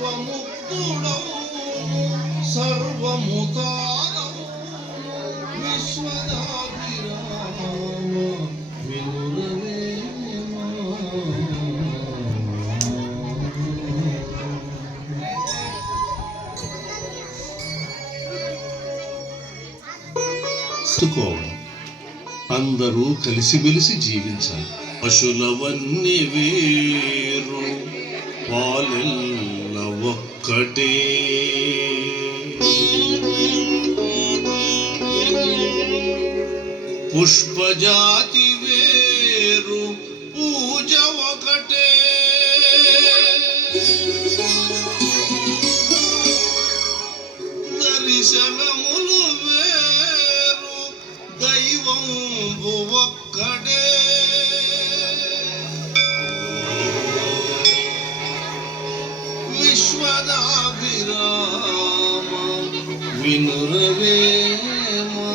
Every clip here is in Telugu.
సర్వముక్తుడవు సర్వముతానవు విశ్వదాభిరామ వినురవేమ అందరూ కలిసిమెలిసి జీవించాలి. పశులవన్నీ వేరు పాలెల్ ఒక్కటే పుష్పజాతి వేరు పూజ ఒకటే దర్శనములు విశ్వదాభిరామ వినురవేమా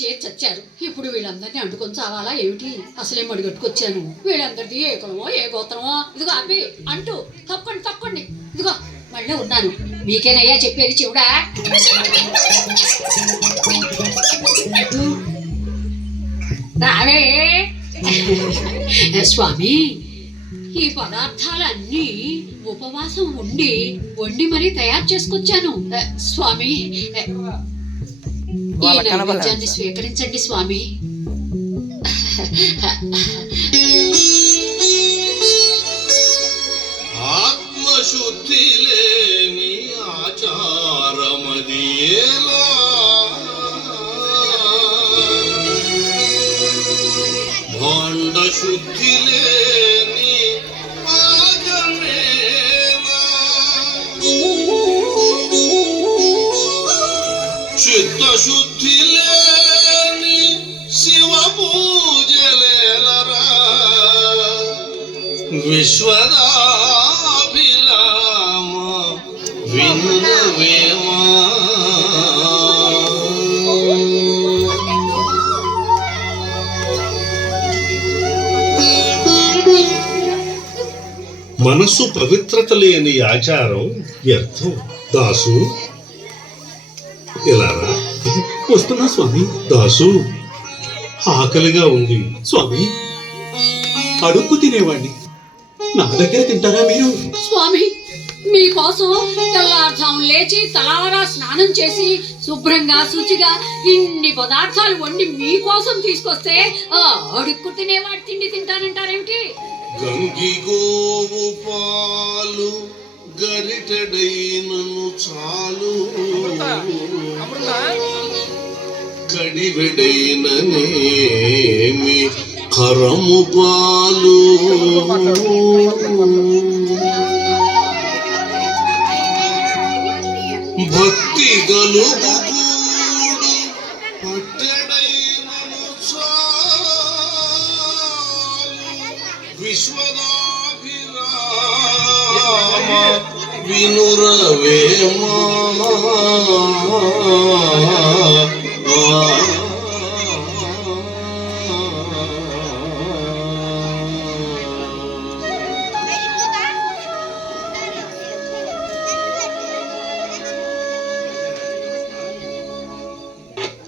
చేరి చచ్చారు. ఇప్పుడు వీళ్ళందరినీ అంటుకొని చావాలా ఏమిటి? అసలే మడిగట్టుకొచ్చాను వీళ్ళందరిది ఏ కులమో ఏ గోత్రమో? ఇదిగో అబ్బి అంటూ తప్పండి తప్పండి. ఇదిగో మళ్ళీ ఉన్నాను. మీకేనయ్యా చెప్పేది చెవుడా? రావే. స్వామి ఈ పదార్థాలన్నీ ఉపవాసం ఉండి వండి మరీ తయారు చేసుకొచ్చాను. స్వామి ఈ నైవేద్యాన్ని స్వీకరించండి స్వామి. ఆత్మశుద్ధి లేని ఆచారమది ఎలా? భాండ శుద్ధి లేని విశ్వదాభిరామ మనస్సు పవిత్రత లేని ఆచారం వ్యర్థం. దాసు ఇలా వస్తున్నా స్వామి దాసు. ఆకలిగా ఉంది స్వామి. అడుక్కు తినేవాడిని నా దగ్గర తింటారా మీరు? స్వామి మీకోసం తెల్లారుజాము లేచి తలారా స్నానం చేసి శుభ్రంగా శుచిగా ఇన్ని పదార్థాలు వండి మీకోసం తీసుకొస్తే అడుక్కు తినేవాడి తిండి తింటానంటారేమిటి గంగి గోవు పాలు గరిటెడైనను చాలు. కడివెడైననేమి ముఖరము పాలు. భక్తి గలుగు కూడు పట్టెడైనను విశ్వదాభిరామ వినురవేమా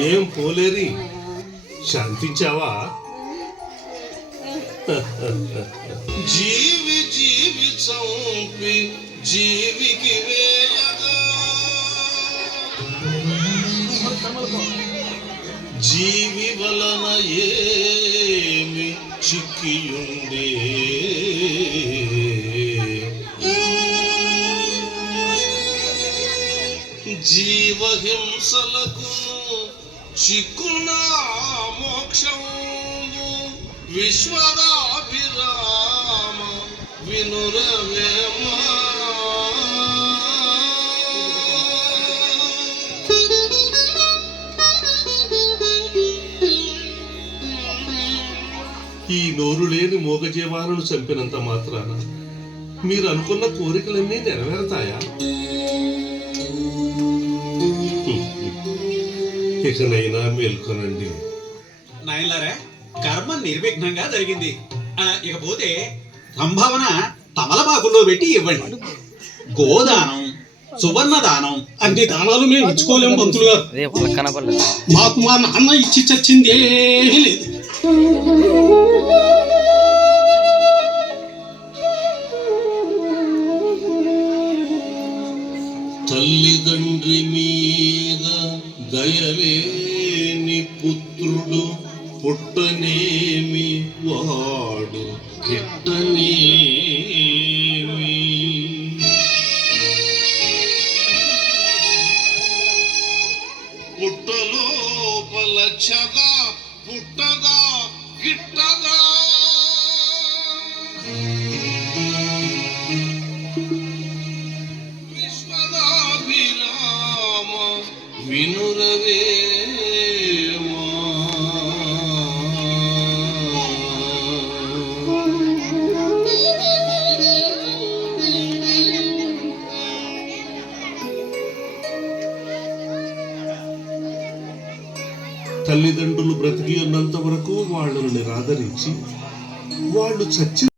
ఏం పోలేరి శాంతించావా? జీవి జీవి చంపి జీవికి జీవి వలన ఏమి చిక్కియుండే జీవహింసలకు చిక్కునా మోక్షము. విశ్వరాభిరామ విరామ వినురవేమా. ఈ నోరు లేని మూగజీవాలను చంపినంత మాత్రాన మీరు అనుకున్న కోరికలన్నీ నెరవేరతాయా? ఇకనైనా మేల్కొనండి. నాయనలారా కర్మ నిర్విఘ్నంగా జరిగింది. ఆ, ఇకపోతే సంభావన తమలపాకుల్లో పెట్టి ఇవ్వండి. గోదానం సువర్ణ దానం అన్ని దానాలు మేము ఇచ్చుకోలేము పంతులు గారు మాకు మా నాన్న ఇచ్చి చచ్చింది ఏమీ లేదు. పుత్రుడు పుట్టనేమి వాడు గిట్టనేమి? పుట్టలోపల చదా పుట్టదా గిట్టదా? విశ్వదాభిరామ వినురవే తల్లిదండ్రులు బ్రతికి ఉన్నంత వరకు వాళ్ళను నిరాదరించి వాళ్ళు చచ్చి